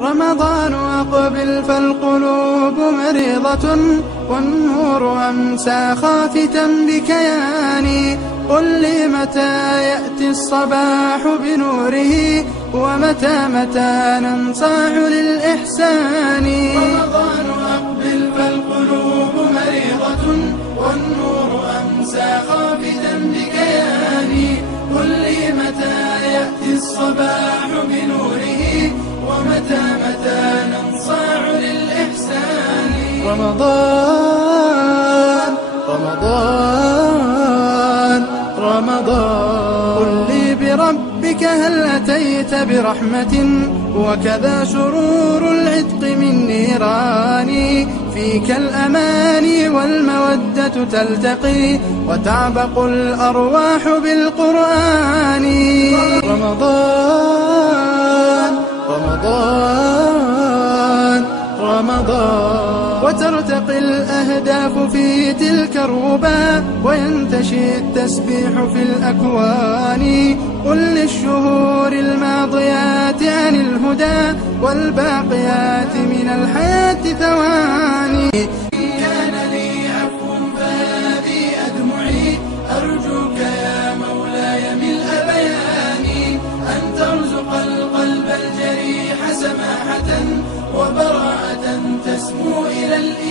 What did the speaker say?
رمضان أقبل فالقلوب مريضة، والنور أمسى خافتا بكياني. قل لي متى يأتي الصباح بنوره، ومتى ننصاع للإحسان. رمضان أقبل فالقلوب مريضة، والنور أمسى خافتا بكياني. قل لي متى يأتي الصباح بنوره، ومتى ننصاع للإحسان. رمضان رمضان رمضان، قل لي بربك هل أتيت برحمة، وكذا شرور العتق من نيران. فيك الأماني والمودة تلتقي، وتعبق الأرواح بالقرآن. رمضان رمضان رمضان، وترتقي الأهداف في تلك الربا، وينتشي التسبيح في الأكوان. قل للشهور الماضيات عن الهدى، والباقيات من الحياة ثواني. كان لي عفو فهذه أدمعي، أرجوك يا مولاي ملء بياني، أن ترزق القلب الجريح سماحة، وبراءة تسمو إلى الإيمان.